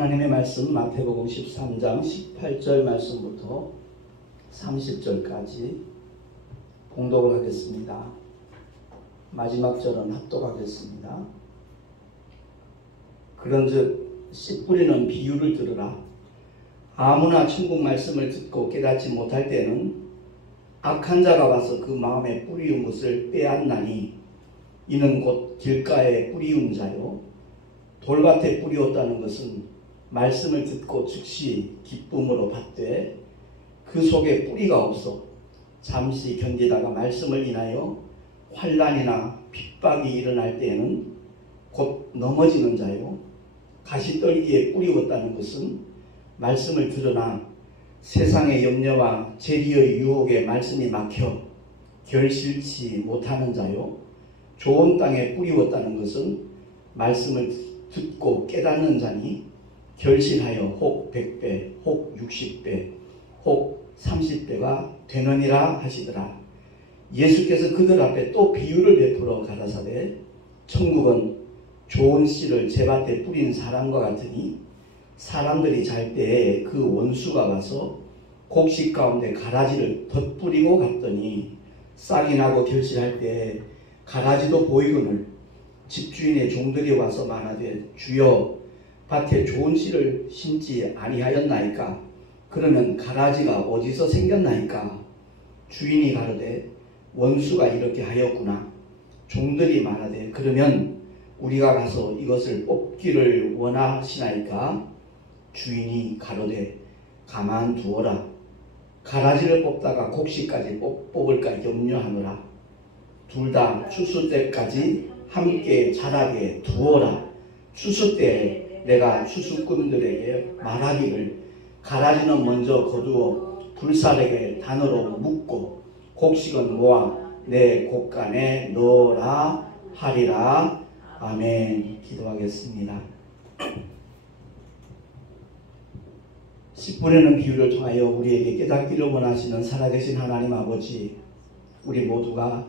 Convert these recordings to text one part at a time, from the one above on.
하나님의 말씀 마태복음 13장 18절 말씀부터 30절까지 봉독을 하겠습니다. 마지막 절은 합독하겠습니다. 그런즉 씨 뿌리는 비유를 들으라. 아무나 천국 말씀을 듣고 깨닫지 못할 때는 악한 자가 와서 그 마음에 뿌리운 것을 빼앗나니 이는 곧 길가에 뿌리운 자요 돌밭에 뿌리었다는 것은 말씀을 듣고 즉시 기쁨으로 받되 그 속에 뿌리가 없어 잠시 견디다가 말씀을 인하여 환난이나 핍박이 일어날 때에는 곧 넘어지는 자요 가시떨기에 뿌리었다는 것은 말씀을 들으나 세상의 염려와 재리의 유혹에 말씀이 막혀 결실치 못하는 자요 좋은 땅에 뿌리었다는 것은 말씀을 듣고 깨닫는 자니 결실하여 혹 100배, 혹 60배, 혹 30배가 되느니라 하시더라. 예수께서 그들 앞에 또 비유를 베풀어 가라사대 천국은 좋은 씨를 제밭에 뿌린 사람과 같으니 사람들이 잘 때에 그 원수가 와서 곡식 가운데 가라지를 덧뿌리고 갔더니 싹이 나고 결실할 때에 가라지도 보이거늘 집주인의 종들이 와서 말하되 주여 밭에 좋은 씨를 심지 아니하였나이까? 그러면 가라지가 어디서 생겼나이까? 주인이 가로되 원수가 이렇게 하였구나. 종들이 말하되 그러면 우리가 가서 이것을 뽑기를 원하시나이까? 주인이 가로되 가만두어라. 가라지를 뽑다가 곡식까지 뽑을까 염려하노라. 둘 다 추수 때까지 함께 자라게 두어라. 추수 때에 내가 추수꾼들에게 말하기를 가라지는 먼저 거두어 불사르게 단으로 묶고 곡식은 모아 내 곡간에 넣어라 하리라. 아멘. 기도하겠습니다. 씨 뿌리는 비유를 통하여 우리에게 깨닫기를 원하시는 살아계신 하나님 아버지, 우리 모두가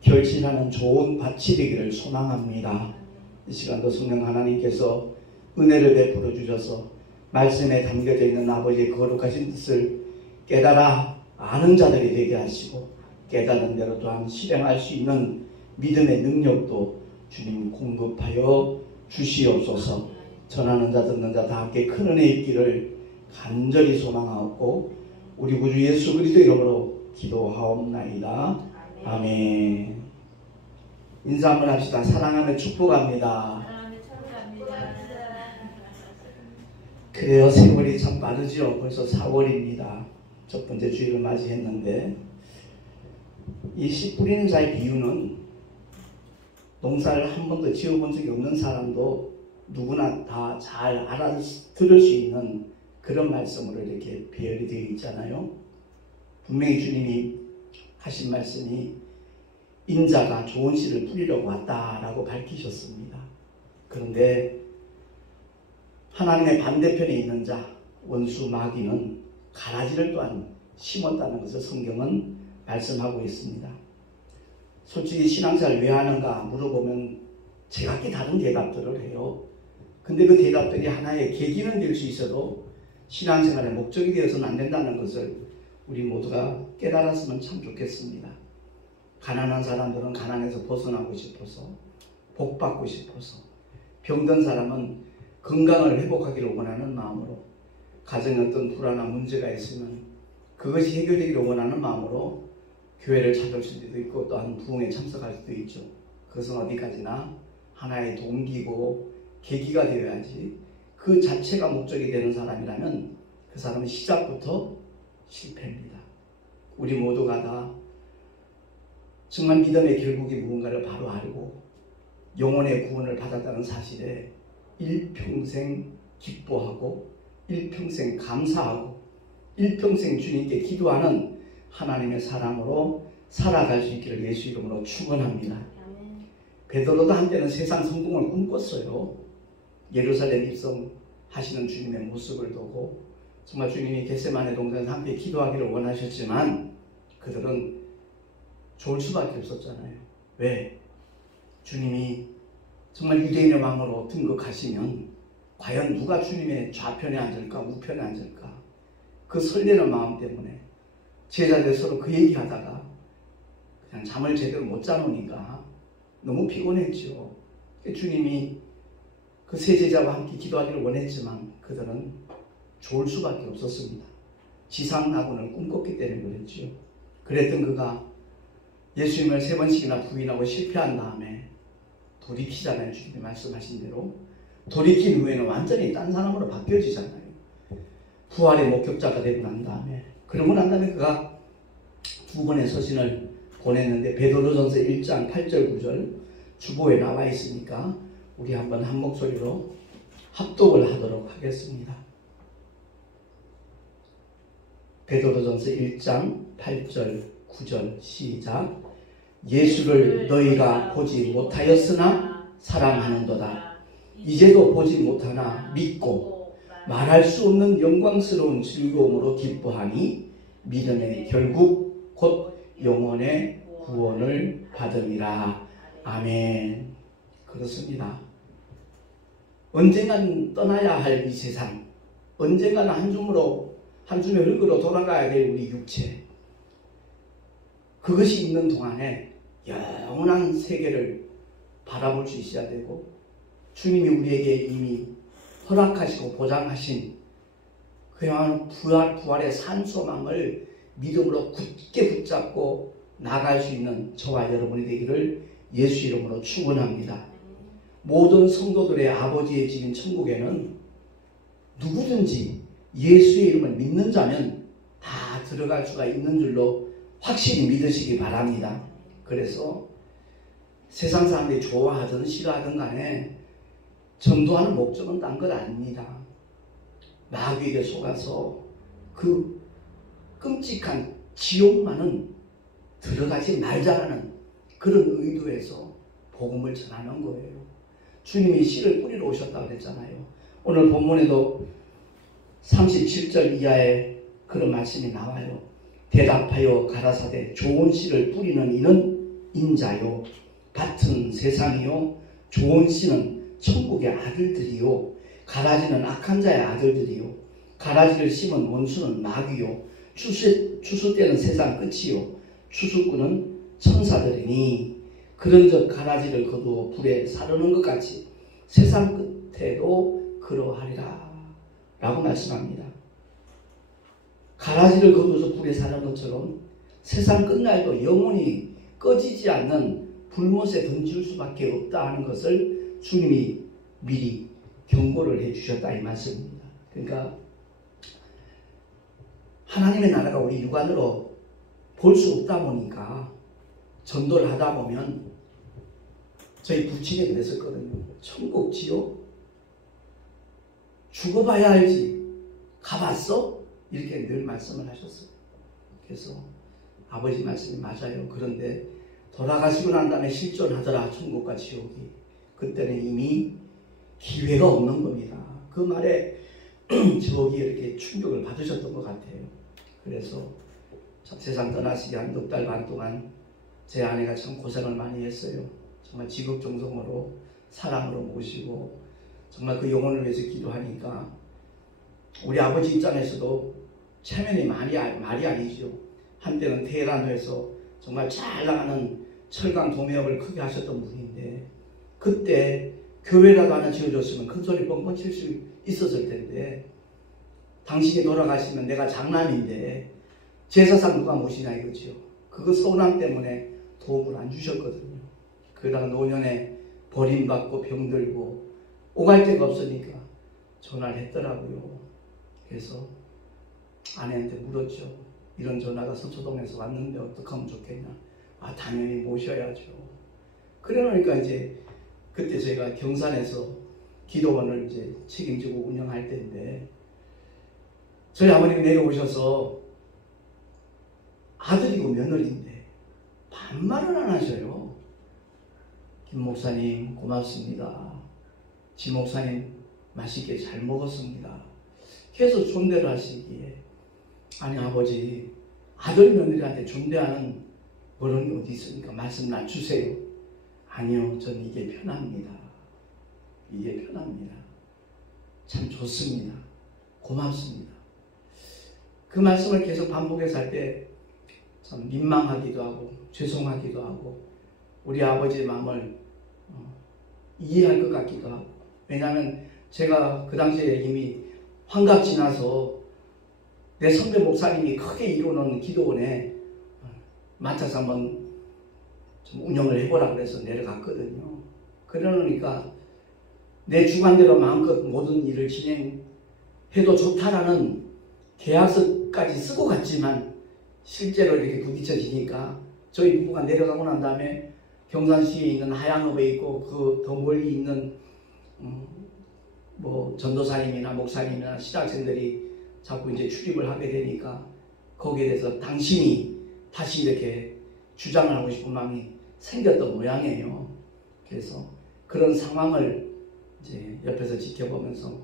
결실하는 좋은 밭이 되기를 소망합니다. 이 시간도 성령 하나님께서 은혜를 베풀어 주셔서 말씀에 담겨져 있는 아버지의 거룩하신 뜻을 깨달아 아는 자들이 되게 하시고 깨닫는 대로 또한 실행할 수 있는 믿음의 능력도 주님 공급하여 주시옵소서. 전하는 자 듣는 자 다 함께 큰 은혜 있기를 간절히 소망하고 우리 구주 예수 그리스도 이름으로 기도하옵나이다. 아멘. 인사 한번 합시다. 사랑하며 축복합니다. 그래요. 세월이 참 빠르죠. 벌써 4월입니다. 첫 번째 주일을 맞이했는데 이 씨 뿌리는 자의 비유는 농사를 한 번도 지어본 적이 없는 사람도 누구나 다 잘 알아들을 수 있는 그런 말씀으로 이렇게 배열이 되어 있잖아요. 분명히 주님이 하신 말씀이 인자가 좋은 씨를 뿌리려고 왔다라고 밝히셨습니다. 그런데 하나님의 반대편에 있는 자 원수 마귀는 가라지를 또한 심었다는 것을 성경은 말씀하고 있습니다. 솔직히 신앙생활을 왜 하는가 물어보면 제각기 다른 대답들을 해요. 근데 그 대답들이 하나의 계기는 될 수 있어도 신앙생활의 목적이 되어서는 안 된다는 것을 우리 모두가 깨달았으면 참 좋겠습니다. 가난한 사람들은 가난에서 벗어나고 싶어서 복받고 싶어서 병든 사람은 건강을 회복하기를 원하는 마음으로 가정에 어떤 불안한 문제가 있으면 그것이 해결되기를 원하는 마음으로 교회를 찾을 수도 있고 또한 부흥에 참석할 수도 있죠. 그것은 어디까지나 하나의 동기고 계기가 되어야지 그 자체가 목적이 되는 사람이라면 그 사람은 시작부터 실패입니다. 우리 모두가 다 정말 믿음의 결국이 무언가를 바로 알고 영혼의 구원을 받았다는 사실에 일평생 기뻐하고 일평생 감사하고 일평생 주님께 기도하는 하나님의 사람으로 살아갈 수 있기를 예수 이름으로 축원합니다. 베드로도 한때는 세상 성공을 꿈꿨어요. 예루살렘 입성하시는 주님의 모습을 보고 정말 주님이 겟세마네 동산에서 함께 기도하기를 원하셨지만 그들은 좋을 수밖에 없었잖아요. 왜? 주님이 정말 유대인의 왕으로 등극하시면 과연 누가 주님의 좌편에 앉을까 우편에 앉을까 그 설레는 마음 때문에 제자들 서로 그 얘기하다가 그냥 잠을 제대로 못 자놓으니까 너무 피곤했죠. 주님이 그 세 제자와 함께 기도하기를 원했지만 그들은 좋을 수밖에 없었습니다. 지상낙원을 꿈꿨기 때문에 그랬죠. 그랬던 그가 예수님을 3번씩이나 부인하고 실패한 다음에 돌이키잖아요. 주님이 말씀하신 대로. 돌이킨 후에는 완전히 딴 사람으로 바뀌어지잖아요. 부활의 목격자가 되고 난 다음에. 그러고 난 다음에 그가 2번의 서신을 보냈는데 베드로전서 1장 8절 9절 주보에 나와 있으니까 우리 한번 한 목소리로 합독을 하도록 하겠습니다. 베드로전서 1장 8절 9절 시작. 예수를 너희가 보지 못하였으나 사랑하는도다. 이제도 보지 못하나 믿고 말할 수 없는 영광스러운 즐거움으로 기뻐하니 믿음의 결국 곧 영혼의 구원을 받으리라. 아멘. 그렇습니다. 언젠간 떠나야 할 이 세상, 언젠가는 한 줌의 흙으로 돌아가야 될 우리 육체, 그것이 있는 동안에 영원한 세계를 바라볼 수 있어야 되고 주님이 우리에게 이미 허락하시고 보장하신 그야말로 부활의 산소망을 믿음으로 굳게 붙잡고 나갈 수 있는 저와 여러분이 되기를 예수 이름으로 축원합니다. 모든 성도들의 아버지의 집인 천국에는 누구든지 예수의 이름을 믿는 자면 다 들어갈 수가 있는 줄로 확실히 믿으시기 바랍니다. 그래서 세상 사람들이 좋아하든 싫어하든 간에 전도하는 목적은 딴 것 아닙니다. 마귀에게 속아서 그 끔찍한 지옥만은 들어가지 말자라는 그런 의도에서 복음을 전하는 거예요. 주님이 씨를 뿌리러 오셨다고 그랬잖아요. 오늘 본문에도 37절 이하에 그런 말씀이 나와요. 대답하여 가라사대 좋은 씨를 뿌리는 이는 인자요 밭은 세상이요 좋은 씨는 천국의 아들들이요 가라지는 악한 자의 아들들이요 가라지를 심은 원수는 마귀요 추수 때는 세상 끝이요 추수꾼은 천사들이니 그런즉 가라지를 거두어 불에 사르는 것 같이 세상 끝에도 그러하리라 라고 말씀합니다. 가라지를 거두어서 불에 사는 것처럼 세상 끝날도 영원히 꺼지지 않는 불못에 던질 수밖에 없다 하는 것을 주님이 미리 경고를 해주셨다 이 말씀입니다. 그러니까 하나님의 나라가 우리 육안으로 볼 수 없다 보니까 전도를 하다 보면 저희 부친이 그랬었거든요. 천국 지옥 죽어봐야 알지 가봤어? 이렇게 늘 말씀을 하셨어요. 그래서 아버지 말씀이 맞아요. 그런데 돌아가시고 난 다음에 실존하더라 천국과 지옥이. 그때는 이미 기회가 없는 겁니다. 그 말에 저기 이렇게 충격을 받으셨던 것 같아요. 그래서 세상 떠나시기 한 넉 달 반 동안 제 아내가 참 고생을 많이 했어요. 정말 지극정성으로 사랑으로 모시고 정말 그 영혼을 위해서 기도하니까 우리 아버지 입장에서도 체면이 말이 아니죠. 한때는 테헤란에서 정말 잘 나가는 철강 도매업을 크게 하셨던 분인데 그때 교회라도 하나 지어줬으면 큰 소리 뻥뻥 칠 수 있었을 텐데 당신이 돌아가시면 내가 장남인데 제사상 누가 모시냐 이거죠. 그거 서운함 때문에 도움을 안 주셨거든요. 그러다가 노년에 버림받고 병들고 오갈 데가 없으니까 전화를 했더라고요. 그래서 아내한테 물었죠. 이런 전화가 서초동에서 왔는데 어떻게 하면 좋겠냐. 아 당연히 모셔야죠. 그러니까 이제 그때 저희가 경산에서 기도원을 이제 책임지고 운영할 때인데 저희 아버님이 내려오셔서 아들이고 며느리인데 반말을 안 하셔요. 김 목사님 고맙습니다. 지 목사님 맛있게 잘 먹었습니다. 계속 존대를 하시기에 아니 아버지 아들 며느리한테 존대하는 어른이 어디 있습니까? 말씀 낮추세요. 아니요 전 이게 편합니다. 이게 편합니다. 참 좋습니다. 고맙습니다. 그 말씀을 계속 반복해서 할 때 참 민망하기도 하고 죄송하기도 하고 우리 아버지의 마음을 이해할 것 같기도 하고, 왜냐하면 제가 그 당시에 이미 환갑 지나서 내 선배 목사님이 크게 이루어놓은 기도원에 맡아서 한번 좀 운영을 해보라 그래서 내려갔거든요. 그러니까 내 주관대로 마음껏 모든 일을 진행해도 좋다라는 계약서까지 쓰고 갔지만 실제로 이렇게 부딪혀지니까 저희 부부가 내려가고 난 다음에 경산시에 있는 하양읍에 있고 그 더 멀리 있는 뭐 전도사님이나 목사님이나 신학생들이 자꾸 이제 출입을 하게 되니까 거기에 대해서 당신이 다시 이렇게 주장을 하고 싶은 마음이 생겼던 모양이에요. 그래서 그런 상황을 이제 옆에서 지켜보면서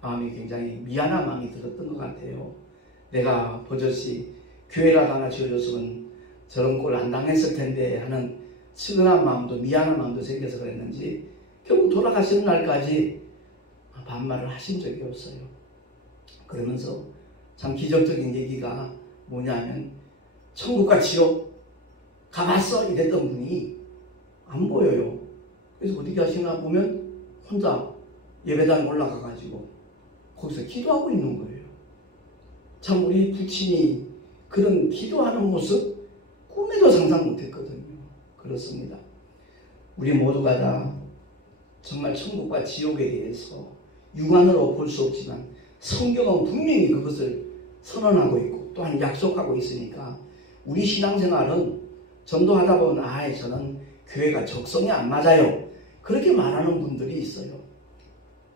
마음이 굉장히 미안한 마음이 들었던 것 같아요. 내가 버젓이 교회라도 하나 지어줬으면 저런 꼴 안 당했을 텐데 하는 측은한 마음도 미안한 마음도 생겨서 그랬는지 결국 돌아가시는 날까지 반말을 하신 적이 없어요. 그러면서 참 기적적인 얘기가 뭐냐면 천국과 지옥 가봤어? 이랬던 분이 안 보여요. 그래서 어떻게 하시나 보면 혼자 예배당 올라가가지고 거기서 기도하고 있는 거예요. 참 우리 부친이 그런 기도하는 모습 꿈에도 상상 못했거든요. 그렇습니다. 우리 모두가 다 정말 천국과 지옥에 대해서 육안으로 볼 수 없지만 성경은 분명히 그것을 선언하고 있고 또한 약속하고 있으니까 우리 신앙생활은 전도하다 보면 저는 교회가 적성이 안 맞아요. 그렇게 말하는 분들이 있어요.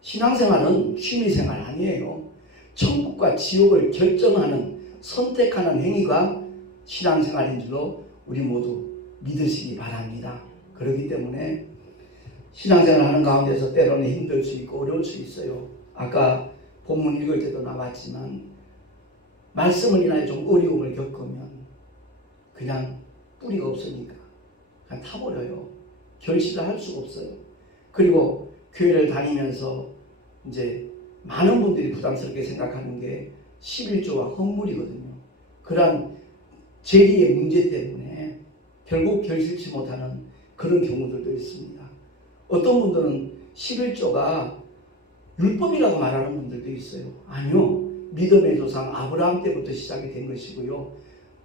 신앙생활은 취미생활 아니에요. 천국과 지옥을 결정하는 선택하는 행위가 신앙생활인 줄로 우리 모두 믿으시기 바랍니다. 그렇기 때문에 신앙생활 하는 가운데서 때로는 힘들 수 있고 어려울 수 있어요. 아까 본문 읽을 때도 나왔지만 말씀을 인하여 좀 어려움을 겪으면 그냥 뿌리가 없으니까 그냥 타버려요. 결실을 할 수가 없어요. 그리고 교회를 다니면서 이제 많은 분들이 부담스럽게 생각하는 게 11조와 헌물이거든요. 그러한 재리의 문제 때문에 결국 결실치 못하는 그런 경우들도 있습니다. 어떤 분들은 11조가 율법이라고 말하는 분들도 있어요. 아니요. 믿음의 조상 아브라함 때부터 시작이 된 것이고요.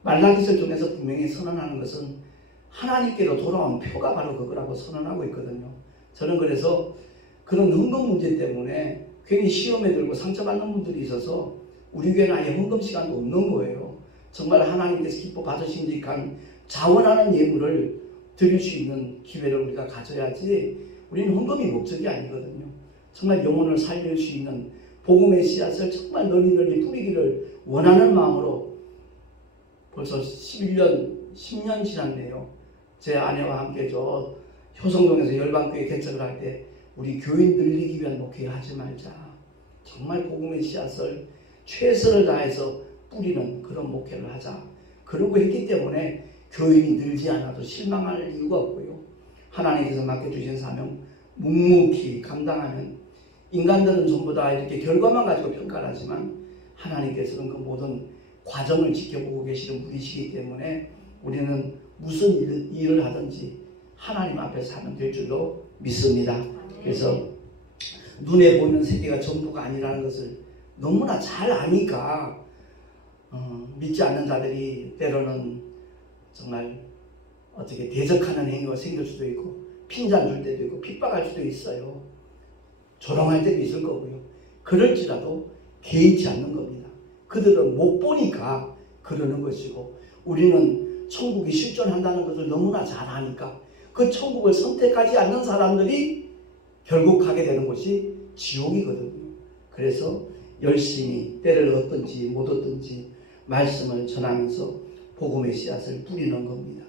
말라기서 중에서 분명히 선언하는 것은 하나님께로 돌아온 표가 바로 그거라고 선언하고 있거든요. 저는 그래서 그런 헌금 문제 때문에 괜히 시험에 들고 상처받는 분들이 있어서 우리 교회는 아예 헌금 시간도 없는 거예요. 정말 하나님께서 기뻐 받으심직한 자원하는 예물을 드릴 수 있는 기회를 우리가 가져야지 우리는 헌금이 목적이 아니거든요. 정말 영혼을 살릴 수 있는 복음의 씨앗을 정말 널리 뿌리기를 원하는 마음으로 벌써 11년, 10년 지났네요. 제 아내와 함께 저 효성동에서 열방교회 개척을 할 때 우리 교인 늘리기 위한 목회 하지 말자. 정말 복음의 씨앗을 최선을 다해서 뿌리는 그런 목회를 하자. 그러고 했기 때문에 교인이 늘지 않아도 실망할 이유가 없고요. 하나님께서 맡겨주신 사명 묵묵히 감당하면 인간들은 전부 다 이렇게 결과만 가지고 평가를 하지만 하나님께서는 그 모든 과정을 지켜보고 계시는 분이시기 때문에 우리는 무슨 일을 하든지 하나님 앞에서 하면 될 줄로 믿습니다. 그래서 눈에 보이는 세계가 전부가 아니라는 것을 너무나 잘 아니까 믿지 않는 자들이 때로는 정말 어떻게 대적하는 행위가 생길 수도 있고 핀잔 줄 때도 있고 핍박할 수도 있어요. 조롱할 때도 있을 거고요. 그럴지라도 개의치 않는 겁니다. 그들은 못 보니까 그러는 것이고 우리는 천국이 실존한다는 것을 너무나 잘 아니까 그 천국을 선택하지 않는 사람들이 결국 가게 되는 곳이 지옥이거든요. 그래서 열심히 때를 얻든지 못 얻든지 말씀을 전하면서 복음의 씨앗을 뿌리는 겁니다.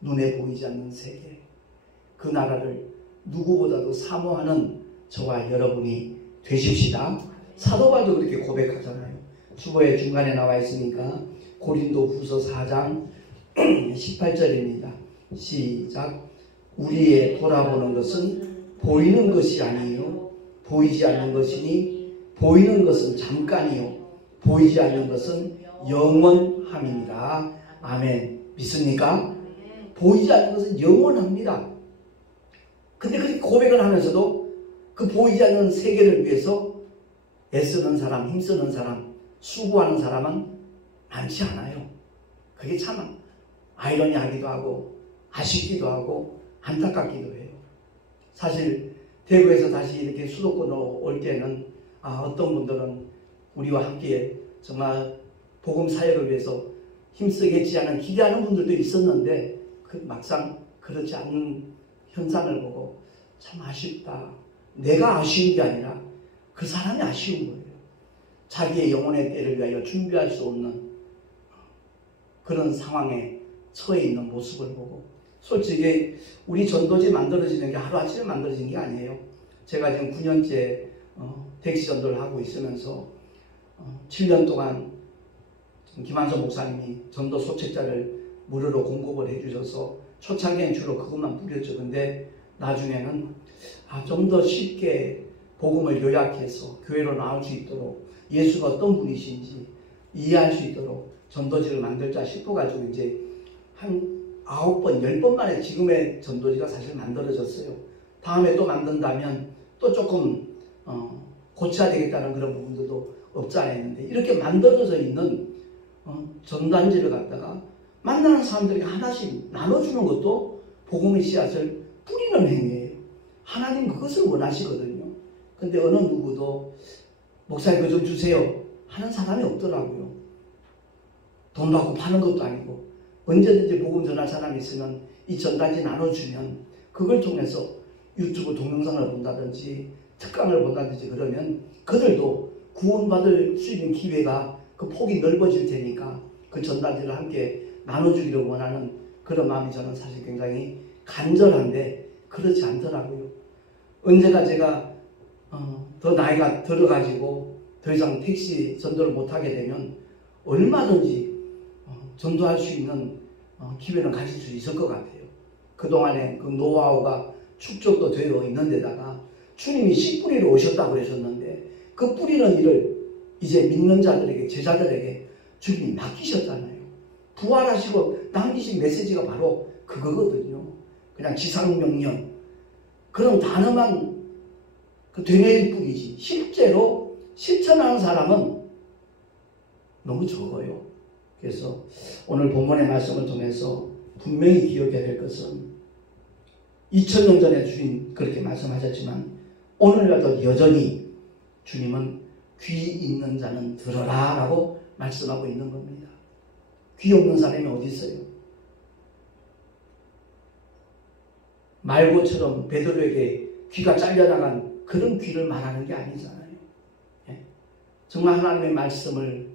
눈에 보이지 않는 세계, 그 나라를 누구보다도 사모하는 저와 여러분이 되십시다. 사도 바울도 그렇게 고백하잖아요. 주보의 중간에 나와 있으니까 고린도 후서 4장 18절입니다. 시작. 우리의 돌아보는 것은 보이는 것이 아니요 보이지 않는 것이니 보이는 것은 잠깐이요 보이지 않는 것은 영원함이니라. 아멘. 믿습니까? 보이지 않는 것은 영원합니다. 근데 그렇게 고백을 하면서도 그 보이지 않는 세계를 위해서 애쓰는 사람, 힘쓰는 사람, 수고하는 사람은 많지 않아요. 그게 참 아이러니하기도 하고 아쉽기도 하고 안타깝기도 해요. 사실 대구에서 다시 이렇게 수도권으로 올 때는 어떤 분들은 우리와 함께 정말 복음 사역을 위해서 힘쓰겠지 하는 기대하는 분들도 있었는데 막상 그렇지 않는 현상을 보고 참 아쉽다. 내가 아쉬운 게 아니라 그 사람이 아쉬운 거예요. 자기의 영혼의 때를 위하여 준비할 수 없는 그런 상황에 처해 있는 모습을 보고 솔직히 우리 전도지 만들어지는 게 하루아침에 만들어진 게 아니에요. 제가 지금 9년째 택시 전도를 하고 있으면서 7년 동안 김한선 목사님이 전도 소책자를 무료로 공급을 해주셔서 초창기엔 주로 그것만 뿌렸죠. 근데 나중에는 좀 더 쉽게 복음을 요약해서 교회로 나올 수 있도록 예수가 어떤 분이신지 이해할 수 있도록 전도지를 만들자 싶어가지고 이제 한 9번, 10번 만에 지금의 전도지가 사실 만들어졌어요. 다음에 또 만든다면 또 조금 고쳐야 되겠다는 그런 부분들도 없지 않아 있는데 이렇게 만들어져 있는 전단지를 갖다가 만나는 사람들에게 하나씩 나눠주는 것도 복음의 씨앗을 뿌리는 행위예요. 하나님 그것을 원하시거든요. 근데 어느 누구도 목사님 그거 좀 주세요 하는 사람이 없더라고요. 돈 받고 파는 것도 아니고 언제든지 복음 전할 사람이 있으면 이 전단지 나눠주면 그걸 통해서 유튜브 동영상을 본다든지 특강을 본다든지 그러면 그들도 구원받을 수 있는 기회가 그 폭이 넓어질 테니까 그 전단지를 함께 나눠주기를 원하는 그런 마음이 저는 사실 굉장히 간절한데 그렇지 않더라고요. 언제가 제가 더 나이가 들어가지고 더 이상 택시 전도를 못하게 되면 얼마든지 전도할 수 있는 기회는 가질 수 있을 것 같아요. 그동안에 그 노하우가 축적도 되어 있는 데다가 주님이 씨 뿌리로 오셨다고 그러셨는데 그 뿌리는 일을 이제 믿는 자들에게 제자들에게 주님이 맡기셨잖아요. 부활하시고 남기신 메시지가 바로 그거거든요. 그냥 지상명령 그런 단어만 그 되뇌일 뿐이지 실제로 실천하는 사람은 너무 적어요. 그래서 오늘 본문의 말씀을 통해서 분명히 기억해야 될 것은 2000년 전에 주님 그렇게 말씀하셨지만 오늘날도 여전히 주님은 귀 있는 자는 들어라 라고 말씀하고 있는 겁니다. 귀 없는 사람이 어디 있어요? 말고처럼 베드로에게 귀가 잘려나간 그런 귀를 말하는 게 아니잖아요. 정말 하나님의 말씀을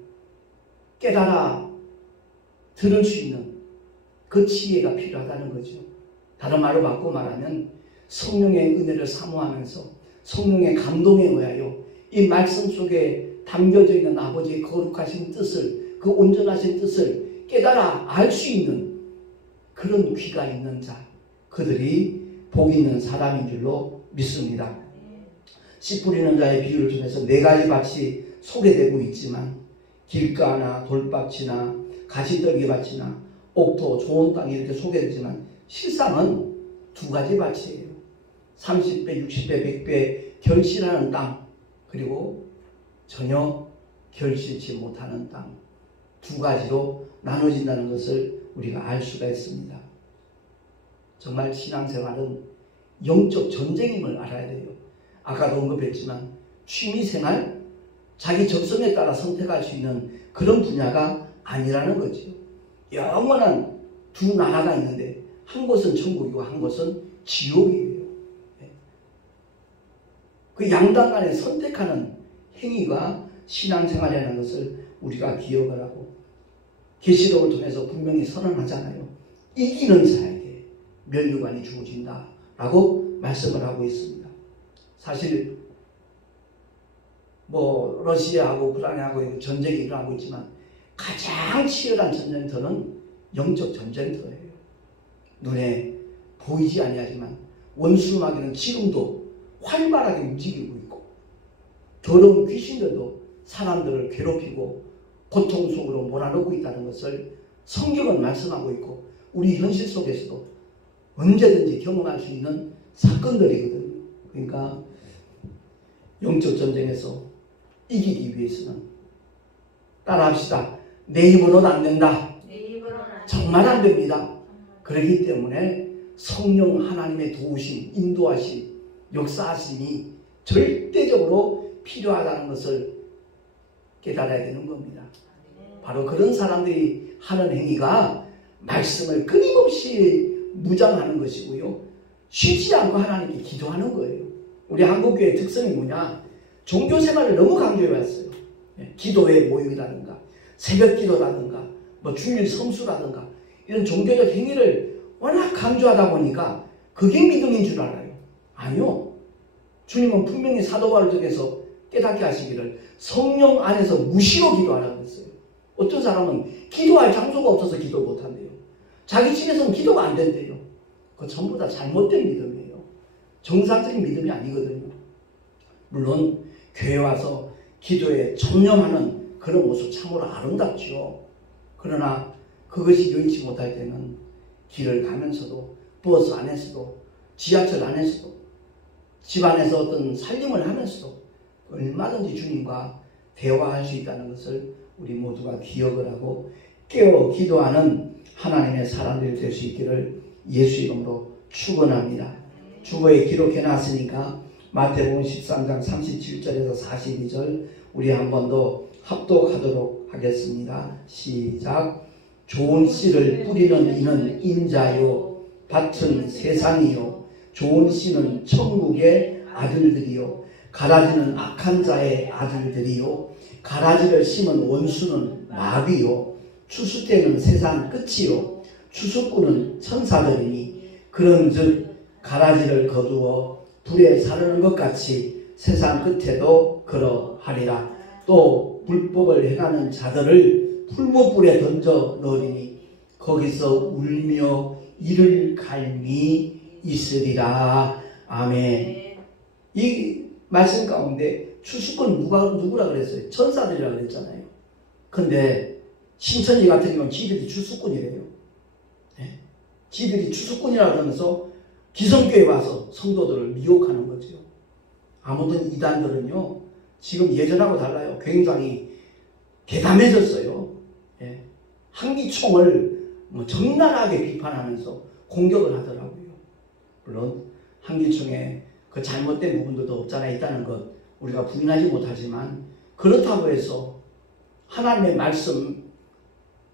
깨달아 들을 수 있는 그 지혜가 필요하다는 거죠. 다른 말로 바꿔 말하면 성령의 은혜를 사모하면서 성령의 감동에 의하여 이 말씀 속에 담겨져 있는 아버지의 거룩하신 뜻을 그 온전하신 뜻을 깨달아 알 수 있는 그런 귀가 있는 자 그들이 복 있는 사람인 줄로 믿습니다. 씨 뿌리는 자의 비유를 통해서 네 가지 밭이 소개되고 있지만 길가나 돌밭이나 가시떨기 밭이나 옥토 좋은 땅이 이렇게 소개되지만 실상은 두 가지 밭이에요. 30배, 60배, 100배 결실하는 땅 그리고 전혀 결실치 못하는 땅 두 가지로 나눠진다는 것을 우리가 알 수가 있습니다. 정말 신앙생활은 영적 전쟁임을 알아야 돼요. 아까도 언급했지만 취미생활, 자기 적성에 따라 선택할 수 있는 그런 분야가 아니라는 거죠. 영원한 두 나라가 있는데 한 곳은 천국이고 한 곳은 지옥이에요. 그 양당 간에 선택하는 행위가 신앙생활이라는 것을 우리가 기억을 하고 계시록을 통해서 분명히 선언하잖아요. 이기는 자에게 면류관이 주어진다 라고 말씀을 하고 있습니다. 사실 러시아하고 우크라이나하고 전쟁이 일어나고 있지만 가장 치열한 전쟁터는 영적 전쟁터예요. 눈에 보이지 아니하지만 원수마귀는 지금도 활발하게 움직이고 있고 더러운 귀신들도 사람들을 괴롭히고 고통 속으로 몰아넣고 있다는 것을 성경은 말씀하고 있고 우리 현실 속에서도 언제든지 경험할 수 있는 사건들이거든요. 그러니까 영적 전쟁에서 이기기 위해서는 따라합시다. 내 힘으로는 안 된다. 정말 안 됩니다. 그렇기 때문에 성령 하나님의 도우심, 인도하심, 역사하심이 절대적으로 필요하다는 것을 깨달아야 되는 겁니다. 바로 그런 사람들이 하는 행위가 말씀을 끊임없이 무장하는 것이고요. 쉬지 않고 하나님께 기도하는 거예요. 우리 한국교회의 특성이 뭐냐? 종교생활을 너무 강조해왔어요. 기도회 모임이라든가 새벽 기도라든가 뭐 주일 성수라든가 이런 종교적 행위를 워낙 강조하다 보니까 그게 믿음인 줄 알아요. 아니요. 주님은 분명히 사도 바울 쪽에서 깨닫게 하시기를 성령 안에서 무시로 기도하라고 했어요. 어떤 사람은 기도할 장소가 없어서 기도 못한대요. 자기 집에서는 기도가 안 된대요. 그거 전부 다 잘못된 믿음이에요. 정상적인 믿음이 아니거든요. 물론 교회 와서 기도에 전념하는 그런 모습 참으로 아름답죠. 그러나 그것이 여의치 못할 때는 길을 가면서도 버스 안에서도 지하철 안에서도 집 안에서 어떤 살림을 하면서도 얼마든지 주님과 대화할 수 있다는 것을 우리 모두가 기억을 하고 깨어 기도하는 하나님의 사람들이 될 수 있기를 예수 이름으로 축원합니다. 주보에 기록해 놨으니까 마태복음 13장 37절에서 42절 우리 한 번 더 합독하도록 하겠습니다. 시작. 좋은 씨를 뿌리는 이는 인자요 밭은 세상이요 좋은 씨는 천국의 아들들이요 가라지는 악한 자의 아들들이요 가라지를 심은 원수는 마귀요 추수 때는 세상 끝이요 추수꾼은 천사들이니 그런즉 가라지를 거두어 불에 사르는 것 같이 세상 끝에도 그러하리라. 또 불법을 행하는 자들을 풀무불에 던져 넣으리니 거기서 울며 이를 갈미 있으리라. 아멘. 이 말씀 가운데 추수꾼 누구라 그랬어요? 천사들이라 그랬잖아요. 근데 신천지 같은 경우는 지들이 추수꾼이래요. 네? 지들이 추수꾼이라 그러면서 기성교회 와서 성도들을 미혹하는 거죠. 아무튼 이단들은요 지금 예전하고 달라요. 굉장히 대담해졌어요. 예. 한기총을 적나라하게 비판하면서 공격을 하더라고요. 물론 한기총에 그 잘못된 부분도 없잖아 있다는 것 우리가 부인하지 못하지만 그렇다고 해서 하나님의 말씀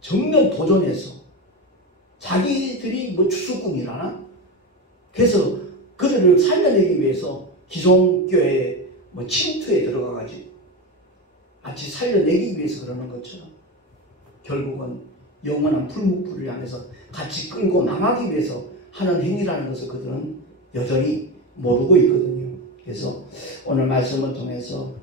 정면 도전해서 자기들이 뭐 추수꾼이라나 그래서 그들을 살려내기 위해서 기성교회 침투에 들어가가지고 마치 살려내기 위해서 그러는 것처럼 결국은 영원한 풀무불을 향해서 같이 끌고 망하기 위해서 하는 행위라는 것을 그들은 여전히 모르고 있거든요. 그래서 오늘 말씀을 통해서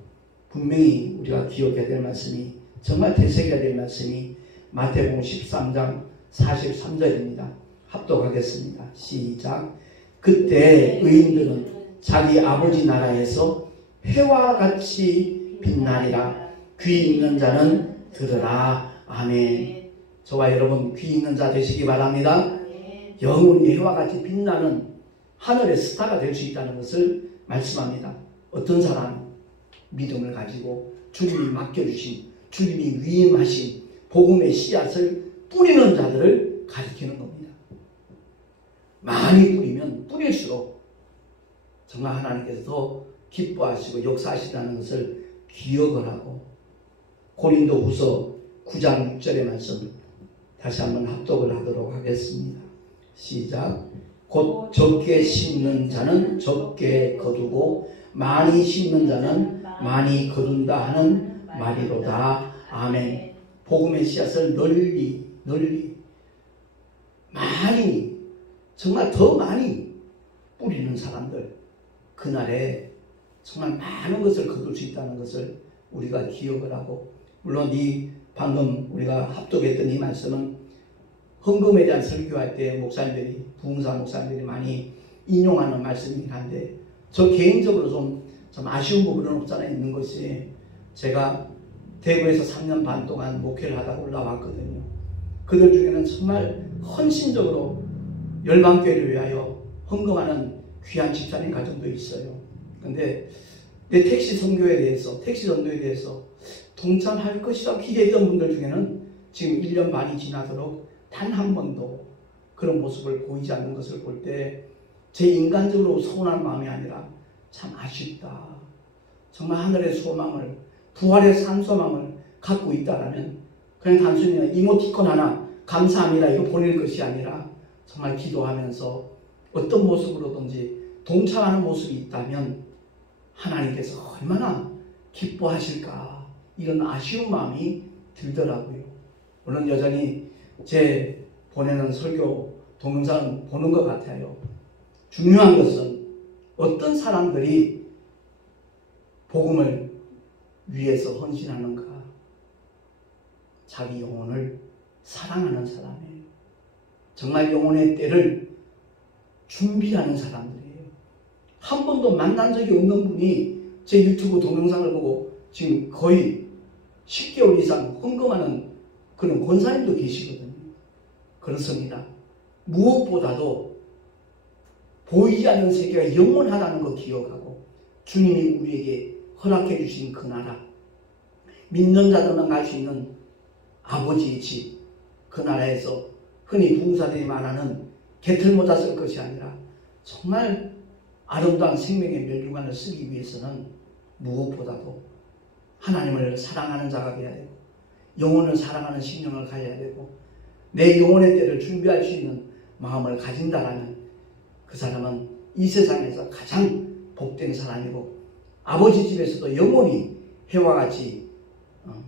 분명히 우리가 기억해야 될 말씀이 정말 되새겨야 될 말씀이 마태복음 13장 43절입니다. 합독하겠습니다. 시작. 그때 의인들은 자기 아버지 나라에서 해와 같이 빛나리라. 귀 있는 자는 들으라. 아멘. 저와 여러분 귀 있는 자 되시기 바랍니다. 영원히 해와 같이 빛나는 하늘의 스타가 될 수 있다는 것을 말씀합니다. 어떤 사람 믿음을 가지고 주님이 맡겨주신 주님이 위임하신 복음의 씨앗을 뿌리는 자들을 가리키는 겁니다. 많이 뿌리면 뿌릴수록 정말 하나님께서 더 기뻐하시고 역사하시다는 것을 기억을 하고 고린도후서 9장 6절의 말씀 다시 한번 합독을 하도록 하겠습니다. 시작. 곧 적게 심는 자는 적게 거두고 많이 심는 자는 많이 거둔다 하는 말이로다. 아멘. 복음의 씨앗을 널리 많이 정말 더 많이 뿌리는 사람들 그날에 정말 많은 것을 거둘 수 있다는 것을 우리가 기억을 하고 물론 이 방금 우리가 합독했던 이 말씀은 헌금에 대한 설교할 때 목사님들이 부흥사 목사님들이 많이 인용하는 말씀이긴 한데 저 개인적으로 좀 좀 아쉬운 부분은 없잖아 있는 것이, 제가 대구에서 3년 반 동안 목회를 하다 올라왔거든요. 그들 중에는 정말 헌신적으로 열방교회를 위하여 헌금하는 귀한 집사님 가정도 있어요. 근데 내 택시 선교에 대해서, 택시 전도에 대해서 동참할 것이라고 기대했던 분들 중에는 지금 1년 반이 지나도록 단 한 번도 그런 모습을 보이지 않는 것을 볼 때 제 인간적으로 서운한 마음이 아니라 참 아쉽다. 정말 하늘의 소망을, 부활의 산 소망을 갖고 있다라면 그냥 단순히 이모티콘 하나 감사합니다 이거 보낼 것이 아니라 정말 기도하면서 어떤 모습으로든지 동참하는 모습이 있다면 하나님께서 얼마나 기뻐하실까, 이런 아쉬운 마음이 들더라고요. 물론 여전히 제 보내는 설교 동영상 보는 것 같아요. 중요한 것은 어떤 사람들이 복음을 위해서 헌신하는가. 자기 영혼을 사랑하는 사람이에요. 정말 영혼의 때를 준비하는 사람들이에요. 한 번도 만난 적이 없는 분이 제 유튜브 동영상을 보고 지금 거의 10개월 이상 헌금하는 그런 권사님도 계시거든요. 그렇습니다. 무엇보다도 보이지 않는 세계가 영원하다는 거 기억하고 주님이 우리에게 허락해 주신 그 나라, 믿는 자들만 갈 수 있는 아버지의 집, 그 나라에서 흔히 부흥사들이 말하는 개털모자 쓸 것이 아니라 정말 아름다운 생명의 멸류관을 쓰기 위해서는 무엇보다도 하나님을 사랑하는 자가 되어야 되고 영혼을 사랑하는 심령을 가져야 되고 내 영혼의 때를 준비할 수 있는 마음을 가진다라면 그 사람은 이 세상에서 가장 복된 사람이고 아버지 집에서도 영원히 해와 같이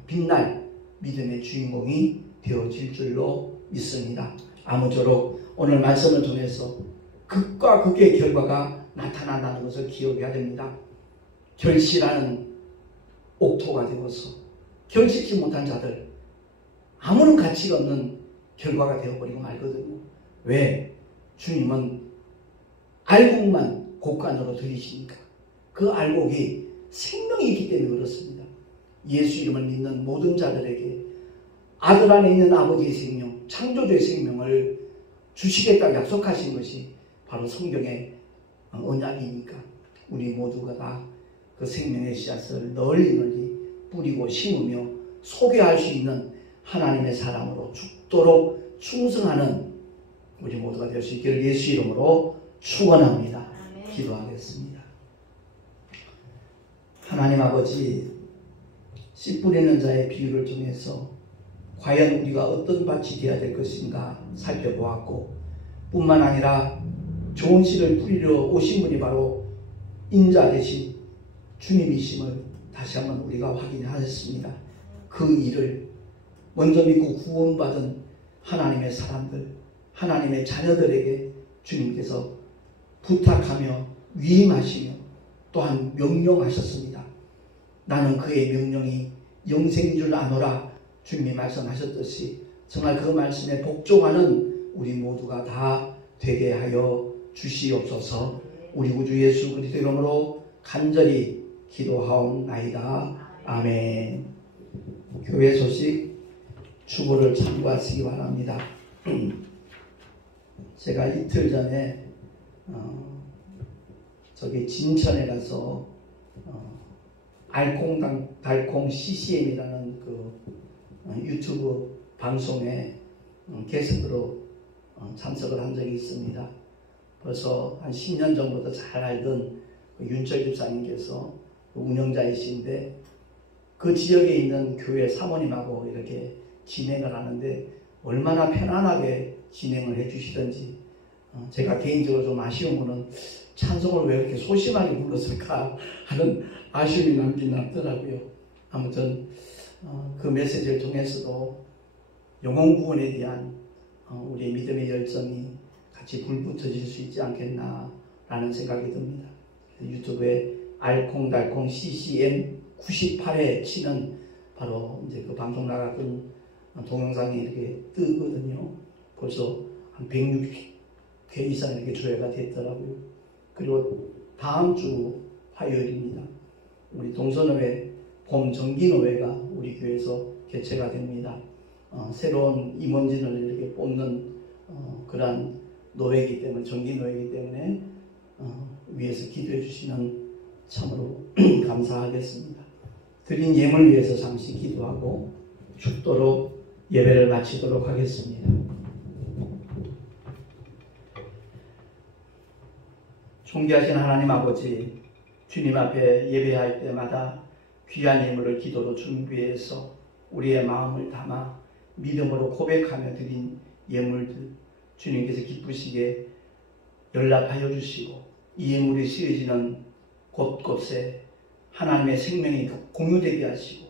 빛날 믿음의 주인공이 되어질 줄로 믿습니다. 아무쪼록 오늘 말씀을 통해서 극과 극의 결과가 나타난다는 것을 기억해야 됩니다. 결실하는 옥토가 되어서 결실치 못한 자들, 아무런 가치가 없는 결과가 되어버리고 말거든요. 왜? 주님은 알곡만 곡간으로 들이시니까. 그 알곡이 생명이 있기 때문에 그렇습니다. 예수 이름을 믿는 모든 자들에게 아들 안에 있는 아버지의 생명, 창조주의 생명을 주시겠다고 약속하신 것이 바로 성경의 언약이니까 우리 모두가 다 그 생명의 씨앗을 널리 뿌리고 심으며 소개할 수 있는 하나님의 사람으로 죽도록 충성하는 우리 모두가 될 수 있기를 예수 이름으로 축원합니다. 기도하겠습니다. 하나님 아버지, 씨 뿌리는 자의 비유를 통해서 과연 우리가 어떤 밭이 되어야 될 것인가 살펴보았고, 뿐만 아니라 좋은 씨를 뿌리러 오신 분이 바로 인자 되신 주님이심을 다시 한번 우리가 확인하였습니다. 그 일을 먼저 믿고 구원받은 하나님의 사람들, 하나님의 자녀들에게 주님께서 부탁하며 위임하시며 또한 명령하셨습니다. 나는 그의 명령이 영생인 줄 아노라 주님이 말씀하셨듯이 정말 그 말씀에 복종하는 우리 모두가 다 되게 하여 주시옵소서. 우리 구주 예수 그리스도 이름으로 간절히 기도하옵나이다. 아멘. 교회 소식 주보를 참고하시기 바랍니다. 제가 이틀 전에 저기 진천에 가서 알콩달콩 CCM이라는 그 유튜브 방송에 게스트로 참석을 한 적이 있습니다. 벌써 한 10년 전부터 잘 알던 윤철 집사님께서 운영자이신데 그 지역에 있는 교회 사모님하고 이렇게 진행을 하는데 얼마나 편안하게 진행을 해주시던지 제가 개인적으로 좀 아쉬운 거는 찬송을 왜 이렇게 소심하게 불렀을까 하는 아쉬움이 남긴 남더라고요. 아무튼 그 메시지를 통해서도 영혼 구원에 대한 우리의 믿음의 열정이 같이 불붙어질 수 있지 않겠나 라는 생각이 듭니다. 유튜브에 알콩달콩 CCM 98회 치는 바로 이제 그 방송 나갔던 동영상이 이렇게 뜨거든요. 벌써 한 160회 이상 이렇게 조회가 됐더라고요. 그리고 다음 주 화요일입니다. 우리 동서노회 봄정기노회가 우리 교회에서 개최가 됩니다. 새로운 임원진을 이렇게 뽑는 그러한 노회이기 때문에, 정기노회이기 때문에 위해서 기도해 주시면 참으로 감사하겠습니다. 드린 예물 위해서 잠시 기도하고 축도로 예배를 마치도록 하겠습니다. 존귀하신 하나님 아버지, 주님 앞에 예배할 때마다 귀한 예물을 기도로 준비해서 우리의 마음을 담아 믿음으로 고백하며 드린 예물들 주님께서 기쁘시게 연락하여 주시고, 이 예물이 씌어지는 곳곳에 하나님의 생명이 공유되게 하시고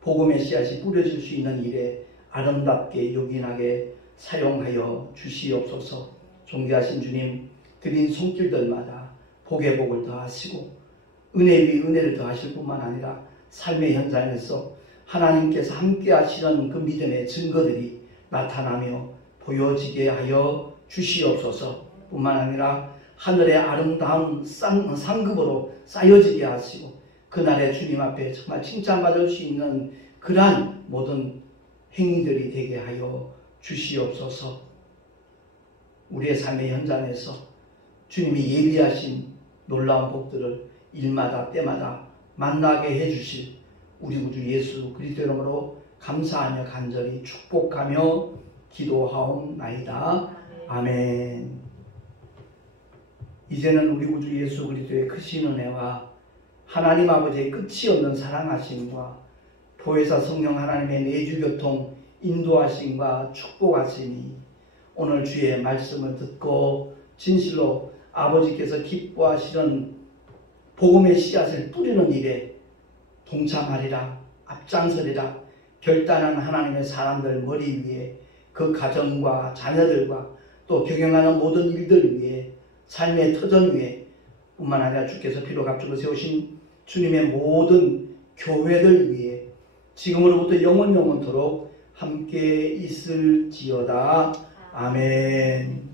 복음의 씨앗이 뿌려질 수 있는 일에 아름답게 요긴하게 사용하여 주시옵소서. 존귀하신 주님, 드린 손길들마다 복의 복을 더하시고 은혜 위 은혜를 더하실 뿐만 아니라 삶의 현장에서 하나님께서 함께 하시는 그 믿음의 증거들이 나타나며 보여지게 하여 주시옵소서. 뿐만 아니라 하늘의 아름다운 상급으로 쌓여지게 하시고 그날의 주님 앞에 정말 칭찬받을 수 있는 그러한 모든 행위들이 되게 하여 주시옵소서. 우리의 삶의 현장에서 주님이 예비하신 놀라운 복들을 일마다 때마다 만나게 해주실 우리 구주 예수 그리스도 이름으로 감사하며 간절히 축복하며 기도하옵나이다. 아멘. 이제는 우리 구주 예수 그리스도의 크신 은혜와 하나님 아버지의 끝이 없는 사랑하심과 보혜사 성령 하나님의 내주교통 인도하심과 축복하심이 오늘 주의 말씀을 듣고 진실로 아버지께서 기뻐하시는 복음의 씨앗을 뿌리는 일에 동참하리라, 앞장서리라. 결단한 하나님의 사람들 머리 위에 그 가정과 자녀들과 또 경영하는 모든 일들 위에 삶의 터전 위에 뿐만 아니라 주께서 피로 값주고 세우신 주님의 모든 교회들 위에 지금으로부터 영원토록 함께 있을지어다. 아멘.